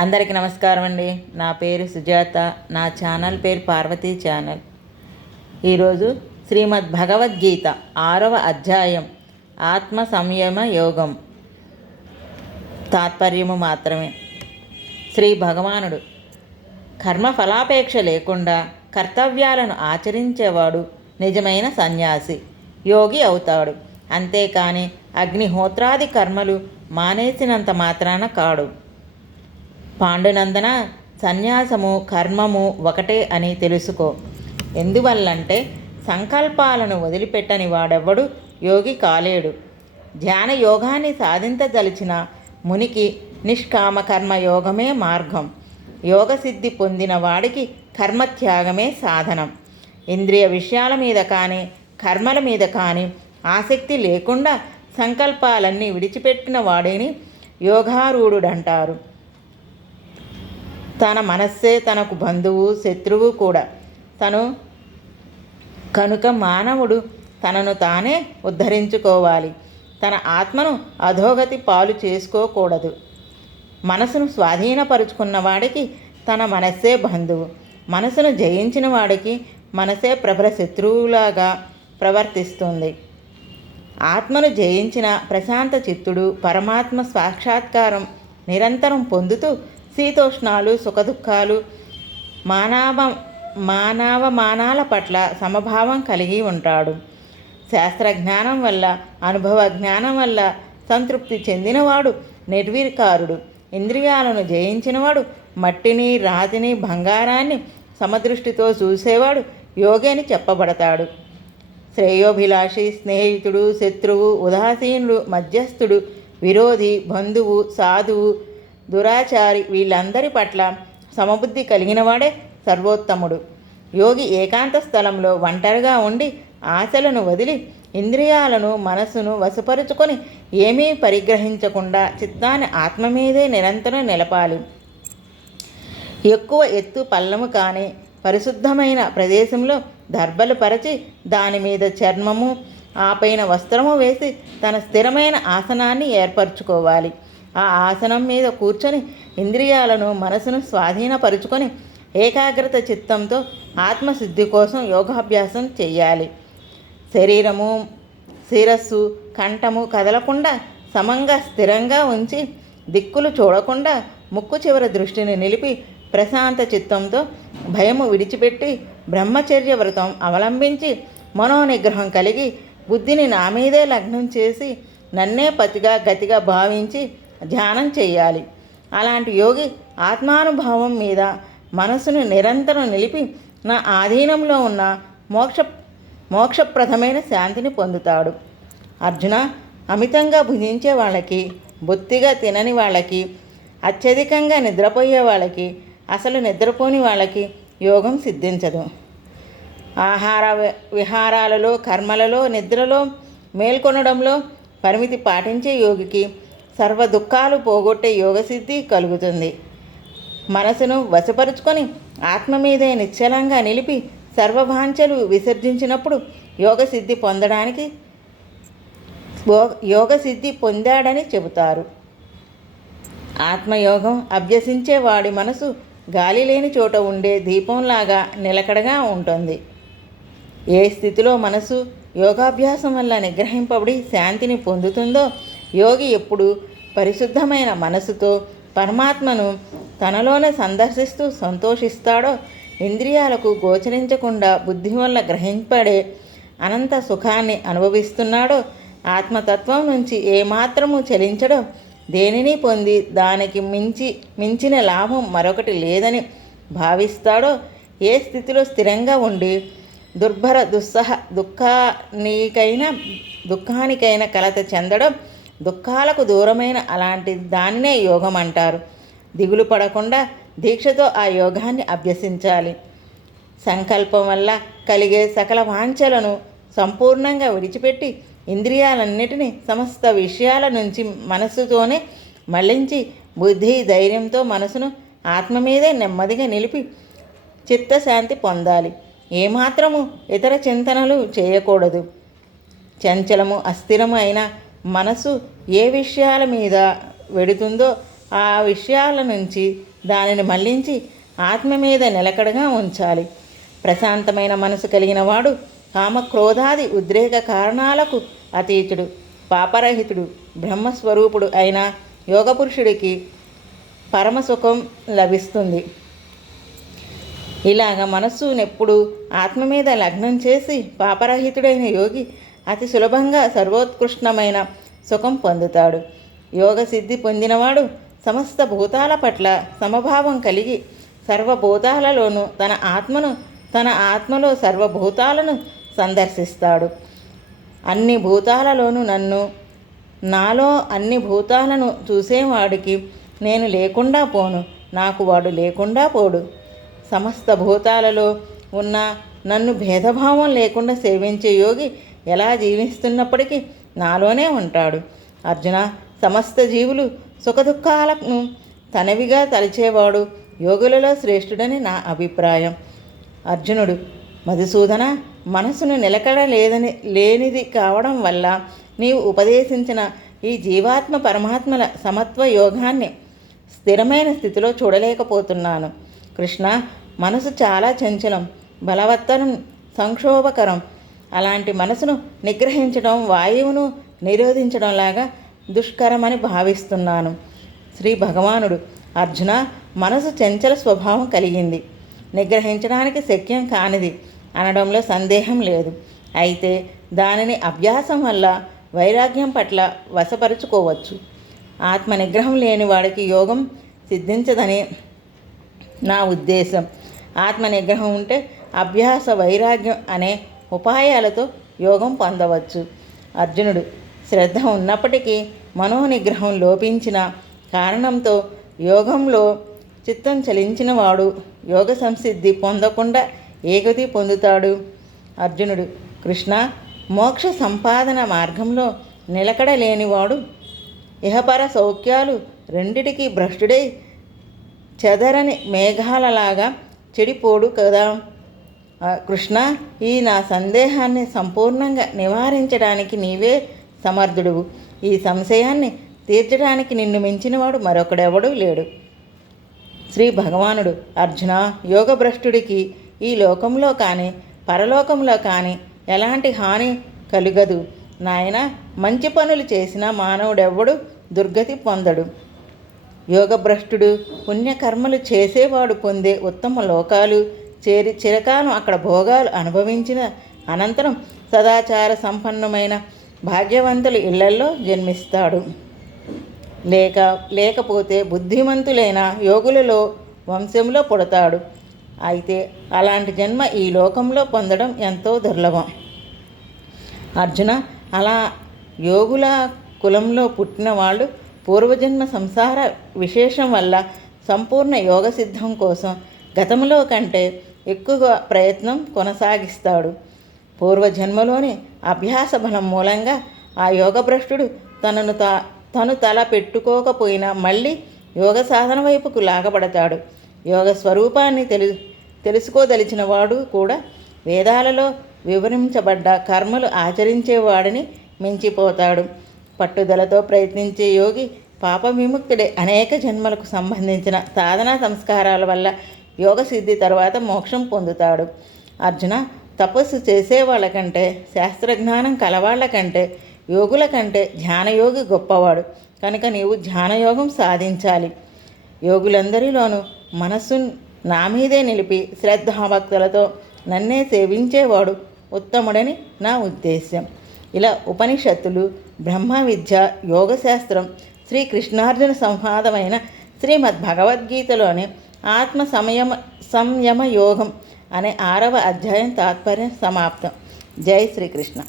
అందరికీ నమస్కారం అండి. నా పేరు సుజాత. నా ఛానల్ పేరు పార్వతీ ఛానల్. ఈరోజు శ్రీమద్ భగవద్గీత 6వ అధ్యాయం ఆత్మ సంయమ యోగం తాత్పర్యము మాత్రమే. శ్రీ భగవానుడు కర్మ ఫలాపేక్ష లేకుండా కర్తవ్యాలను ఆచరించేవాడు నిజమైన సన్యాసి, యోగి అవుతాడు. అంతేకాని అగ్నిహోత్రాది కర్మలు మానేసినంత మాత్రాన కాడు. పాండునందన, సన్యాసము కర్మము ఒకటే అని తెలుసుకో. ఎందువల్లంటే సంకల్పాలను వదిలిపెట్టని వాడెవ్వడు యోగి కాలేడు. ధ్యాన యోగాన్ని సాధించదలిచిన మునికి నిష్కామ కర్మయోగమే మార్గం. యోగసిద్ధి పొందిన వాడికి కర్మత్యాగమే సాధనం. ఇంద్రియ విషయాల మీద కానీ కర్మల మీద కానీ ఆసక్తి లేకుండా సంకల్పాలన్నీ విడిచిపెట్టిన వాడిని యోగారూఢుడంటారు. తన మనస్సే తనకు బంధువు, శత్రువు కూడా. కనుక మానవుడు తనను తానే ఉద్ధరించుకోవాలి. తన ఆత్మను అధోగతి పాలు చేసుకోకూడదు. మనసును స్వాధీనపరుచుకున్న వాడికి తన మనస్సే బంధువు. మనసును జయించిన వాడికి మనసే ప్రబల శత్రువులాగా ప్రవర్తిస్తుంది. ఆత్మను జయించిన ప్రశాంత చిత్తుడు పరమాత్మ సాక్షాత్కారం నిరంతరం పొందుతూ శీతోష్ణాలు, సుఖదుఖాలు, మానవమానాల పట్ల సమభావం కలిగి ఉంటాడు. శాస్త్రజ్ఞానం వల్ల, అనుభవ జ్ఞానం వల్ల సంతృప్తి చెందినవాడు నిర్వికారుడు. ఇంద్రియాలను జయించినవాడు మట్టిని, రాతిని, బంగారాన్ని సమదృష్టితో చూసేవాడు యోగి అని చెప్పబడతాడు. శ్రేయోభిలాషి, స్నేహితుడు, శత్రువు, ఉదాసీనుడు, మధ్యస్థుడు, విరోధి, బంధువు, సాధువు, దురాచారి వీళ్ళందరి పట్ల సమబుద్ధి కలిగినవాడే సర్వోత్తముడు. యోగి ఏకాంత స్థలంలో ఒంటరిగా ఉండి ఆశలను వదిలి ఇంద్రియాలను, మనసును వశపరుచుకొని ఏమీ పరిగ్రహించకుండా చిత్తాన్ని ఆత్మ మీదే నిరంతరం నిలపాలి. ఎక్కువ ఎత్తు పల్లము కాని పరిశుద్ధమైన ప్రదేశంలో దర్బలు పరచి దాని మీద చర్మము, ఆపైన వస్త్రము వేసి తన స్థిరమైన ఆసనాన్ని ఏర్పరచుకోవాలి. ఆ ఆసనం మీద కూర్చొని ఇంద్రియాలను, మనసును స్వాధీనపరుచుకొని ఏకాగ్రత చిత్తంతో ఆత్మశుద్ధి కోసం యోగాభ్యాసం చేయాలి. శరీరము, శిరస్సు, కంఠము కదలకుండా సమంగా స్థిరంగా ఉంచి దిక్కులు చూడకుండా ముక్కు చివర దృష్టిని నిలిపి ప్రశాంత చిత్తంతో భయము విడిచిపెట్టి బ్రహ్మచర్య వ్రతం అవలంబించి మనోనిగ్రహం కలిగి బుద్ధిని నా మీదే లగ్నం చేసి నన్నే పతిగా గతిగా భావించి ధ్యానం చేయాలి. అలాంటి యోగి ఆత్మానుభావం మీద మనసును నిరంతరం నిలిపి నా ఆధీనంలో ఉన్న మోక్షప్రదమైన శాంతిని పొందుతాడు. అర్జున, అమితంగా భుజించే వాళ్ళకి, బొత్తిగా తినని వాళ్ళకి, అత్యధికంగా నిద్రపోయే వాళ్ళకి, అసలు నిద్రపోని వాళ్ళకి యోగం సిద్ధించదు. ఆహార విహారాలలో, కర్మలలో, నిద్రలో, మేల్కొనడంలో పరిమితి పాటించే యోగికి సర్వ దుఃఖాలు పోగొట్టే యోగసిద్ధి కలుగుతుంది. మనసును వశపరుచుకొని ఆత్మ మీదే నిశ్చలంగా నిలిపి సర్వభాంఛలు విసర్జించినప్పుడు యోగసిద్ధి పొందాడని చెబుతారు. ఆత్మయోగం అభ్యసించే వాడి మనసు గాలి లేని చోట ఉండే దీపంలాగా నిలకడగా ఉంటుంది. ఏ స్థితిలో మనసు యోగాభ్యాసం వల్ల నిగ్రహింపబడి శాంతిని పొందుతుందో, యోగి ఎప్పుడు పరిశుద్ధమైన మనసుతో పరమాత్మను తనలోనే సందర్శిస్తూ సంతోషిస్తాడో, ఇంద్రియాలకు గోచరించకుండా బుద్ధి వల్ల గ్రహింపడే అనంత సుఖాన్ని అనుభవిస్తున్నాడో, ఆత్మతత్వం నుంచి ఏమాత్రము చలించడో, దేనిని పొంది దానికి మించిన లాభం మరొకటి లేదని భావిస్తాడో, ఏ స్థితిలో స్థిరంగా ఉండి దుర్భర దుఃఖానికైనా కలత చెందడం, దుఃఖాలకు దూరమైన అలాంటి దానినే యోగం అంటారు. దిగులు పడకుండా దీక్షతో ఆ యోగాన్ని అభ్యసించాలి. సంకల్పం వల్ల కలిగే సకల వాంఛలను సంపూర్ణంగా విడిచిపెట్టి ఇంద్రియాలన్నిటినీ సమస్త విషయాల నుంచి మనస్సుతోనే మళ్లించి బుద్ధి ధైర్యంతో మనసును ఆత్మ మీదే నెమ్మదిగా నిలిపి చిత్తశాంతి పొందాలి. ఏమాత్రము ఇతర చింతనలు చేయకూడదు. చంచలము, అస్థిరము అయిన మనసు ఏ విషయాల మీద వెడుతుందో ఆ విషయాల నుంచి దానిని మళ్లించి ఆత్మ మీద నిలకడగా ఉంచాలి. ప్రశాంతమైన మనసు కలిగిన వాడు కామక్రోధాది ఉద్రేక కారణాలకు అతీతుడు, పాపరహితుడు, బ్రహ్మస్వరూపుడు అయిన యోగపురుషుడికి పరమసుఖం లభిస్తుంది. ఇలాగ మనస్సునెప్పుడు ఆత్మ మీద లగ్నం చేసి పాపరహితుడైన యోగి అతి సులభంగా సర్వోత్కృష్టమైన సుఖం పొందుతాడు. యోగ సిద్ధి పొందినవాడు సమస్త భూతాల పట్ల సమభావం కలిగి సర్వభూతాలలోనూ తన ఆత్మలో సర్వభూతాలను సందర్శిస్తాడు. అన్ని భూతాలలోనూ నన్ను, నాలో అన్ని భూతాలను చూసేవాడికి నేను లేకుండా పోను, నాకు వాడు లేకుండా పోడు. సమస్త భూతాలలో ఉన్న నన్ను భేదభావం లేకుండా సేవించే యోగి ఎలా జీవిస్తున్నప్పటికీ నాలోనే ఉంటాడు. అర్జున, సమస్త జీవులు సుఖదుఖాలను తనవిగా తలచేవాడు యోగులలో శ్రేష్ఠుడని నా అభిప్రాయం. అర్జునుడు, మధుసూదన, మనసును నిలకడ లేనిది కావడం వల్ల నీవు ఉపదేశించిన ఈ జీవాత్మ పరమాత్మల సమత్వ యోగాన్ని స్థిరమైన స్థితిలో చూడలేకపోతున్నాను. కృష్ణ, మనసు చాలా చంచలం, బలవత్తరం, సంక్షోభకరం. అలాంటి మనసును నిగ్రహించడం వాయువును నిరోధించడంలాగా దుష్కరమని భావిస్తున్నాను. శ్రీ భగవానుడు, అర్జున, మనసు చంచల స్వభావం కలిగింది, నిగ్రహించడానికి శక్యం కానిది అనడంలో సందేహం లేదు. అయితే దానిని అభ్యాసం వల్ల వైరాగ్యం పట్ల వశపరుచుకోవచ్చు. ఆత్మ నిగ్రహం లేని వాడికి యోగం సిద్ధించదని నా ఉద్దేశం. ఆత్మ నిగ్రహం ఉంటే అభ్యాస, వైరాగ్యం అనే ఉపాయాలతో యోగం పొందవచ్చు. అర్జునుడు, శ్రద్ధ ఉన్నప్పటికీ మనోనిగ్రహం లోపించిన కారణంతో యోగంలో చిత్తం చలించిన వాడు యోగ సంసిద్ధి పొందకుండా ఏగతి పొందుతాడు. అర్జునుడు, కృష్ణ, మోక్ష సంపాదన మార్గంలో నిలకడ లేనివాడు ఇహపర సౌఖ్యాలు రెండిటికీ భ్రష్టుడై చెదరని మేఘాలలాగా చెడిపోడు కదా. కృష్ణ, ఈ నా సందేహాన్ని సంపూర్ణంగా నివారించడానికి నీవే సమర్థుడువు. ఈ సంశయాన్ని తీర్చడానికి నిన్ను మించినవాడు మరొకడెవడూ లేడు. శ్రీ భగవానుడు, అర్జున, యోగభ్రష్టుడికి ఈ లోకంలో కానీ పరలోకంలో కానీ ఎలాంటి హాని కలుగదు. నాయన, మంచి పనులు చేసిన మానవుడెవ్వడు దుర్గతి పొందడు. యోగభ్రష్టుడు పుణ్యకర్మలు చేసేవాడు పొందే ఉత్తమ లోకాలు చేరి చిరకాలం అక్కడ భోగాలు అనుభవించిన అనంతరం సదాచార భాగ్యవంతుల ఇళ్లల్లో జన్మిస్తాడు. లేకపోతే బుద్ధిమంతులైన యోగులలో వంశంలో పుడతాడు. అయితే అలాంటి జన్మ ఈ లోకంలో పొందడం ఎంతో దుర్లభం. అర్జున, అలా యోగుల కులంలో పుట్టిన వాళ్ళు పూర్వజన్మ సంసార విశేషం వల్ల సంపూర్ణ యోగ సిద్ధం కోసం గతంలో కంటే ఎక్కువ ప్రయత్నం కొనసాగిస్తాడు. పూర్వజన్మలోని అభ్యాస బలం మూలంగా ఆ యోగభ్రష్టుడు తను తల పెట్టుకోకపోయినా మళ్ళీ యోగ సాధన వైపుకు లాగబడతాడు. యోగ స్వరూపాన్ని తెలుసుకోదలిచిన వాడు కూడా వేదాలలో వివరించబడ్డ కర్మలు ఆచరించేవాడిని మించిపోతాడు. పట్టుదలతో ప్రయత్నించే యోగి పాప విముక్తుడే. అనేక జన్మలకు సంబంధించిన సాధనా సంస్కారాల వల్ల యోగ సిద్ధి తర్వాత మోక్షం పొందుతాడు. అర్జున, తపస్సు చేసేవాళ్ళ కంటే, శాస్త్రజ్ఞానం కలవాళ్ళ కంటే, యోగుల కంటే ధ్యానయోగి గొప్పవాడు. కనుక నీవు ధ్యానయోగం సాధించాలి. యోగులందరిలోనూ మనస్సు నా మీదే నిలిపి శ్రద్ధాభక్తులతో నన్నే సేవించేవాడు ఉత్తముడని నా ఉద్దేశ్యం. ఇలా ఉపనిషత్తులు, బ్రహ్మ విద్య, యోగశాస్త్రం, శ్రీకృష్ణార్జున సంవాదమైన శ్రీమద్భగవద్గీతలోని ఆత్మ సంయమ యోగం అనే 6వ అధ్యాయం తాత్పర్యం సమాప్తం. జై శ్రీకృష్ణ.